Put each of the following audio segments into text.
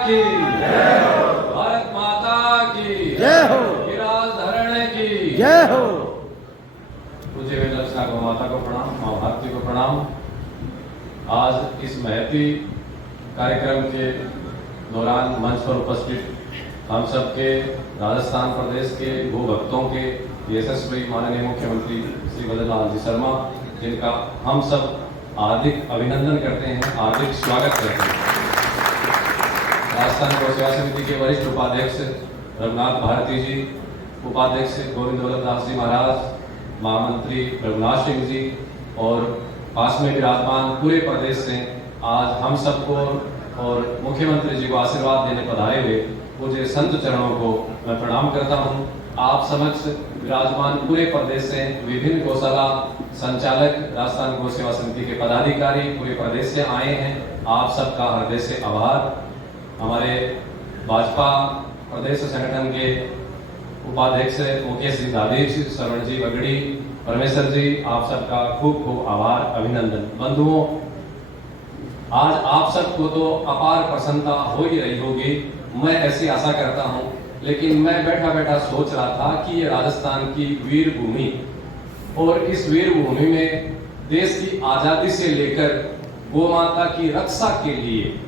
की जय हो, भारत माता की जय हो, गिरिराज धरण की जय हो। पूज्य लक्षणा गौ माता को प्रणाम, माँ भारती को प्रणाम। आज इस महती कार्यक्रम के दौरान मंच पर उपस्थित हम सबके राजस्थान प्रदेश के भू भक्तों के यशस्वी माननीय मुख्यमंत्री श्री भजन लाल जी शर्मा, जिनका हम सब हार्दिक अभिनंदन करते हैं, हार्दिक स्वागत करते हैं। राजस्थान गौ सेवा समिति के वरिष्ठ उपाध्यक्ष रघुनाथ भारती जी, उपाध्यक्ष गोविंद वल्लभ दास जी महाराज, महामंत्री रघुनाथ सिंह जी और पास में विराजमान पूरे प्रदेश से आज हम सबको और मुख्यमंत्री जी को आशीर्वाद देने पधारे हुए पूज्य संत चरणों को मैं प्रणाम करता हूं। आप समक्ष विराजमान पूरे प्रदेश से विभिन्न गौशाला संचालक, राजस्थान गौ सेवा समिति के पदाधिकारी पूरे प्रदेश से आए हैं। आप सबका हृदय से आभार। हमारे भाजपा प्रदेश संगठन के उपाध्यक्ष मुकेश जी दादेश, श्रवण जी बगड़ी, परमेश्वर जी, आप सबका खूब खूब आभार, अभिनंदन। बंधुओं, आज आप सबको तो अपार प्रसन्नता हो ही रही होगी, मैं ऐसी आशा करता हूं। लेकिन मैं बैठा बैठा सोच रहा था कि ये राजस्थान की वीर भूमि और इस वीर भूमि में देश की आजादी से लेकर गौ माता की रक्षा के लिए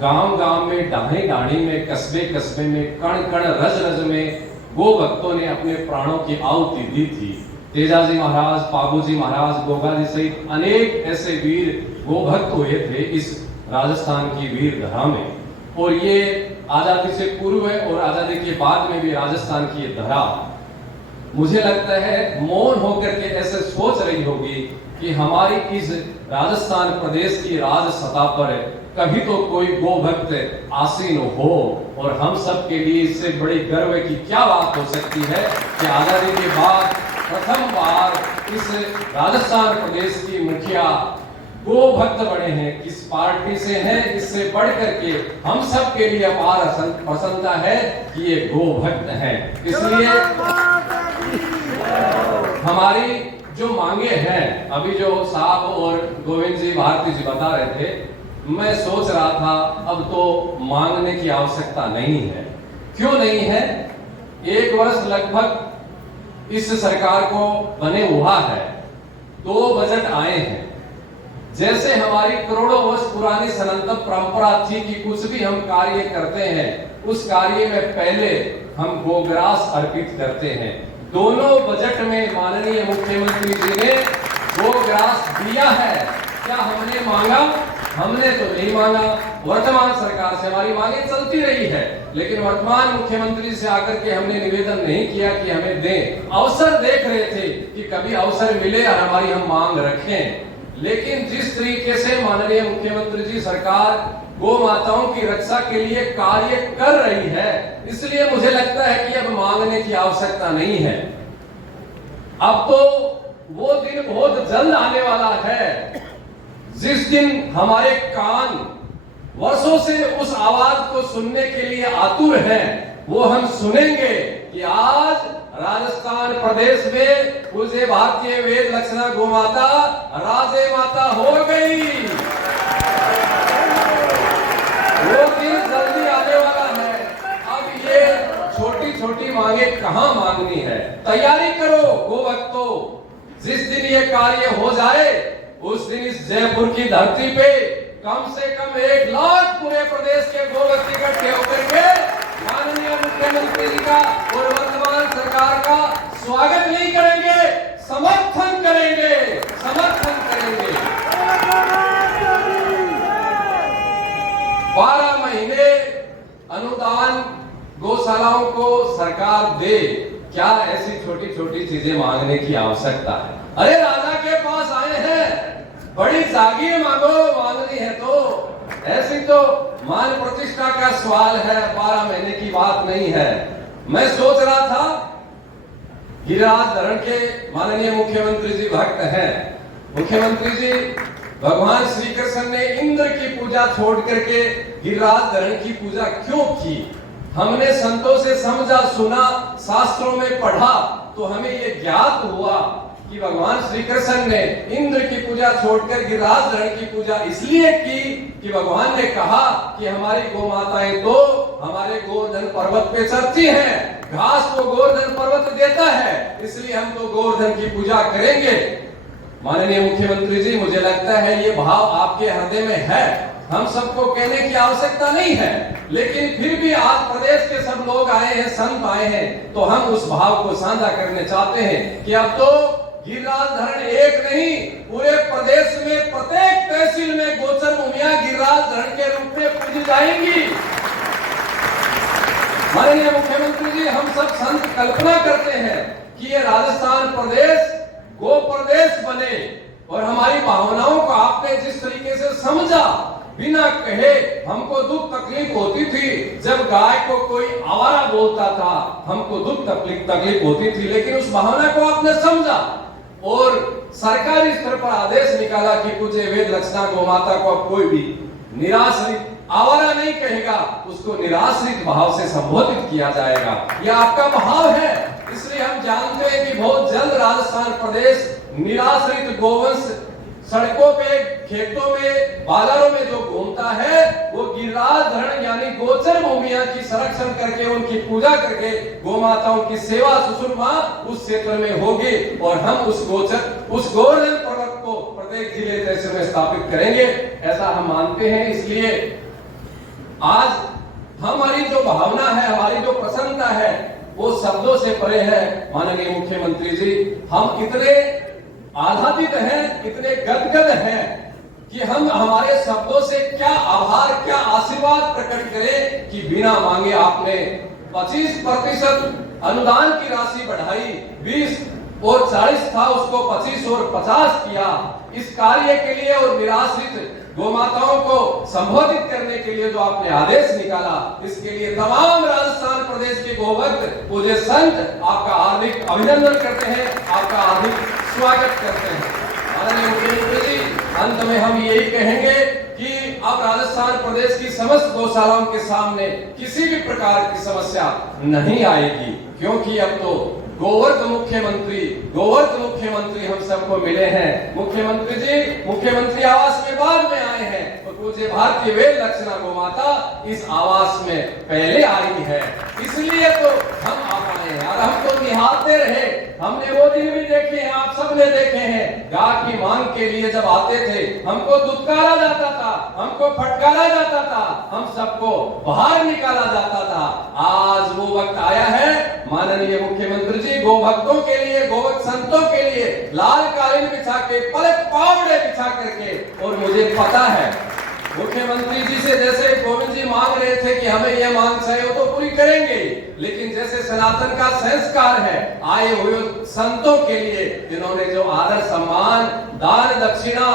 गांव गांव में, डाढ़ी डाढ़ी में, कस्बे कस्बे में, कण कण रज रज में गो भक्तों ने अपने प्राणों की आहुति दी थी। तेजाजी महाराज, पाबूजी महाराज, गोगा जी सहित अनेक ऐसे वीर गो भक्त हुए थे इस राजस्थान की वीर धरा में। और ये आजादी से पूर्व और आजादी के बाद में भी राजस्थान की ये धरा मुझे लगता है मौन होकर के ऐसे सोच रही होगी कि हमारी इस राजस्थान प्रदेश की राज सत्ता पर कभी तो कोई गो भक्त आसीन हो। और हम सब के लिए इससे बड़ी गर्व की क्या बात हो सकती है कि आजादी के बाद प्रथम बार इस राजस्थान प्रदेश की मुखिया गो भक्त बने हैं। किस पार्टी से हैं, इससे बढ़कर के हम सब के लिए अपार प्रसन्नता है कि ये गो भक्त हैं। इसलिए हमारी जो मांगे हैं, अभी जो साहब और गोविंद जी भारती जी बता रहे थे, मैं सोच रहा था अब तो मांगने की आवश्यकता नहीं है। क्यों नहीं है? एक वर्ष लगभग इस सरकार को बने हुआ है, 2 बजट आए हैं। जैसे हमारी करोड़ों वर्ष पुरानी सनातन परंपरा थी कि कुछ भी हम कार्य करते हैं उस कार्य में पहले हम गोग्रास अर्पित करते हैं। दोनों बजट में माननीय मुख्यमंत्री जी ने गोग्रास दिया है। क्या हमने मांगा? हमने तो नहीं मांगा। वर्तमान सरकार से हमारी मांगे चलती रही है, लेकिन वर्तमान मुख्यमंत्री से आकर के हमने निवेदन नहीं किया कि हमें दें। अवसर देख रहे थे कि कभी अवसर मिले और हमारी हम मांग रखें। लेकिन जिस तरीके से माननीय मुख्यमंत्री जी सरकार गौ माताओं की रक्षा के लिए कार्य कर रही है, इसलिए मुझे लगता है कि अब मांगने की आवश्यकता नहीं है। अब तो वो दिन बहुत जल्द आने वाला है जिस दिन हमारे कान वर्षों से उस आवाज को सुनने के लिए आतुर हैं। वो हम सुनेंगे कि आज राजस्थान प्रदेश में पूज्य भारतीय वेद लक्षणा गौ माता राजे माता हो गई। वो दिन जल्दी आने वाला है। अब ये छोटी छोटी मांगे कहां मांगनी है? तैयारी करो गो भक्तों। जिस दिन ये कार्य हो जाए उस दिन इस जयपुर की धरती पे कम से कम 1 लाख पूरे प्रदेश के गो भक्त इकट्ठे होकर के माननीय मुख्यमंत्री जी का और वर्तमान सरकार का स्वागत नहीं करेंगे, समर्थन करेंगे, समर्थन करेंगे। 12 महीने अनुदान गौशालाओं को सरकार दे, क्या ऐसी छोटी छोटी चीजें मांगने की आवश्यकता है? अरे राजा के पास आए हैं, बड़ी जागीर मांगो, मांगनी है तो। ऐसी तो मान प्रतिष्ठा का सवाल है, 12 महीने की बात नहीं है। मैं सोच रहा था गिरिराज धरण के माननीय मुख्यमंत्री जी भक्त हैं। मुख्यमंत्री जी, भगवान श्री कृष्ण ने इंद्र की पूजा छोड़ करके गिरिराज धरण की पूजा क्यों की? हमने संतों से समझा, सुना, शास्त्रों में पढ़ा तो हमें ये ज्ञात हुआ कि भगवान श्री कृष्ण ने इंद्र की पूजा छोड़कर गिरिराज धरण की पूजा इसलिए की कि भगवान ने कहा कि हमारी गौ माताएं तो हमारे गोवर्धन पर्वत पे चलती हैं, घास को गोवर्धन पर्वत देता है, इसलिए हम तो गोवर्धन की पूजा करेंगे। माननीय मुख्यमंत्री जी, मुझे लगता है ये भाव आपके हृदय में है, हम सबको कहने की आवश्यकता नहीं है, लेकिन फिर भी आज प्रदेश के सब लोग आए हैं, संत आए हैं, तो हम उस भाव को साझा करने चाहते हैं कि अब तो गिरिराज धरण एक नहीं, पूरे प्रदेश में प्रत्येक तहसील में गोचर भूमियां गिरिराज धरण के रूप में पूजी जाएंगी। माननीय मुख्यमंत्री जी, हम सब संत कल्पना करते हैं कि ये राजस्थान प्रदेश गो प्रदेश बने, और हमारी भावनाओं को आपने जिस तरीके से समझा, बिना कहे हमको दुख तकलीफ होती थी जब गाय को कोई आवारा बोलता था, हमको दुख तकलीफ होती थी, लेकिन उस भावना को आपने समझा और सरकारी स्तर पर आदेश निकाला कि पूज्य वेद लक्षणा गौ माता को अब कोई भी निराश्रित आवारा नहीं कहेगा, उसको निराश्रित भाव से संबोधित किया जाएगा। यह आपका भाव है, इसलिए हम जानते हैं कि बहुत जल्द राजस्थान प्रदेश निराश्रित गोवंश सड़कों पे, खेतों में, बाजारों में जो घूमता है वो गिरिराज धरण यानी गोचर भूमियां की संरक्षण करके, उनकी पूजा करके गौ माताओं की सेवा सुश्रूषा उस क्षेत्र में होगी, और हम उस गोवर्धन पर्वत को प्रत्येक जिले तहसील में स्थापित करेंगे, ऐसा हम मानते हैं। इसलिए आज हमारी जो भावना है, हमारी जो प्रसन्नता है, वो शब्दों से परे है। माननीय मुख्यमंत्री जी, हम इतने आह्लादित हैं, इतने गदगद हैं कि हम हमारे शब्दों से क्या आभार, क्या आशीर्वाद प्रकट करें कि बिना मांगे आपने 25% अनुदान की राशि बढ़ाई, 20 और 40 था उसको 25 और 50 किया इस कार्य के लिए, और निराश्रित गौ माताओं को संबोधित करने के लिए जो आपने आदेश निकाला, इसके लिए तमाम राजस्थान प्रदेश के गोभक्त पूज्य संत आपका हार्दिक अभिनंदन करते हैं, आपका हार्दिक स्वागत करते हैं। माननीय मुख्यमंत्री जी, अंत में हम यही कहेंगे कि अब राजस्थान प्रदेश की समस्त गौशालाओं के सामने किसी भी प्रकार की समस्या नहीं आएगी, क्योंकि अब तो गोवर्धन मुख्यमंत्री हम सबको मिले हैं। मुख्यमंत्री जी मुख्यमंत्री आवास में बाद में आए हैं, और पूज्य भारतीय वेद लक्षणा गौ माता इस आवास में पहले आई है, इसलिए तो हम आ पाए हैं। और हम तो निहारते रहे, हमने वो दिन भी देखे हैं, आप सबने देखे हैं, गाय की मांग के लिए जब आते थे हमको दुत्कारा जाता था, हमको फटकारा जाता था, हम सबको बाहर निकाला जाता था। आज वो वक्त आया है माननीय मुख्यमंत्री जी, गो भक्तों के लिए, गोवत्स संतों के लिए लाल कालीन बिछा के, पलक पावड़े बिछा करके, और मुझे पता है मुख्यमंत्री जी से जैसे गोविंद जी मांग रहे थे कि हमें यह मांग चाहिए, वो तो पूरी करेंगे, लेकिन जैसे सनातन का संस्कार है, आए हुए संतों के लिए जिन्होंने जो आदर सम्मान, दान दक्षिणा,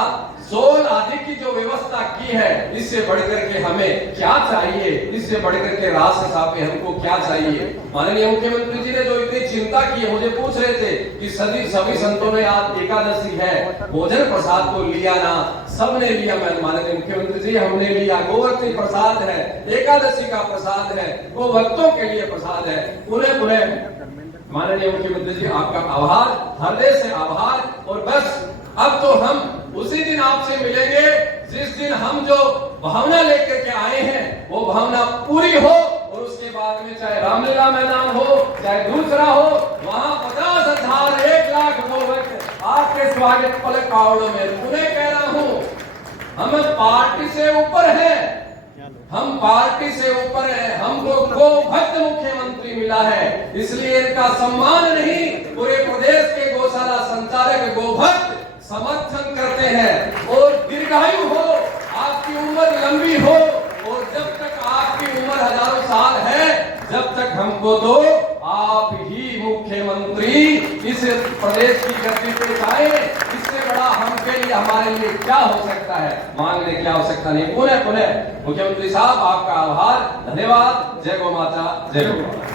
सोल आदि की जो व्यवस्था की है, इससे बढ़कर के हमें क्या चाहिए, इससे बढ़कर के राष्ट्र साहब हमको क्या चाहिए। माननीय मुख्यमंत्री जी ने जो इतनी चिंता की है, मुझे पूछ रहे थे कि सभी संतों ने आज एकादशी है, भोजन प्रसाद को लिया ना, सबने लिया। माननीय मुख्यमंत्री जी, हमने लिया, गोवर्धन प्रसाद है, एकादशी का प्रसाद है, गो भक्तों के लिए प्रसाद है। पुनः माननीय मुख्यमंत्री जी, आपका आभार, हृदय से आभार। और बस अब तो हम उसी दिन आपसे मिलेंगे जिस दिन हम जो भावना लेकर के आए हैं वो भावना पूरी हो, और उसके बाद में चाहे रामलीला मैदान हो, चाहे दूसरा हो, वहां 50,000 1 लाख लोग आपके स्वागत पलक पावड़ों में। पुनः कह रहा हूं, हम पार्टी से ऊपर है, हम पार्टी से ऊपर है, हमको गो भक्त मुख्यमंत्री मिला है, इसलिए इनका सम्मान नहीं, पूरे प्रदेश के गौशाला संचालक गो भक्त समर्थन करते हैं। और दीर्घायु हो, आपकी उम्र लंबी हो, और जब तक आपकी उम्र हजारों साल है, जब तक हमको तो आप ही मुख्यमंत्री इस प्रदेश की गद्दी पे जाए, इससे बड़ा हमके लिए, हमारे लिए क्या हो सकता है, मांगने की आवश्यकता नहीं। पुनः मुख्यमंत्री साहब, आपका आभार, धन्यवाद। जय गौ माता, जय गौ माता।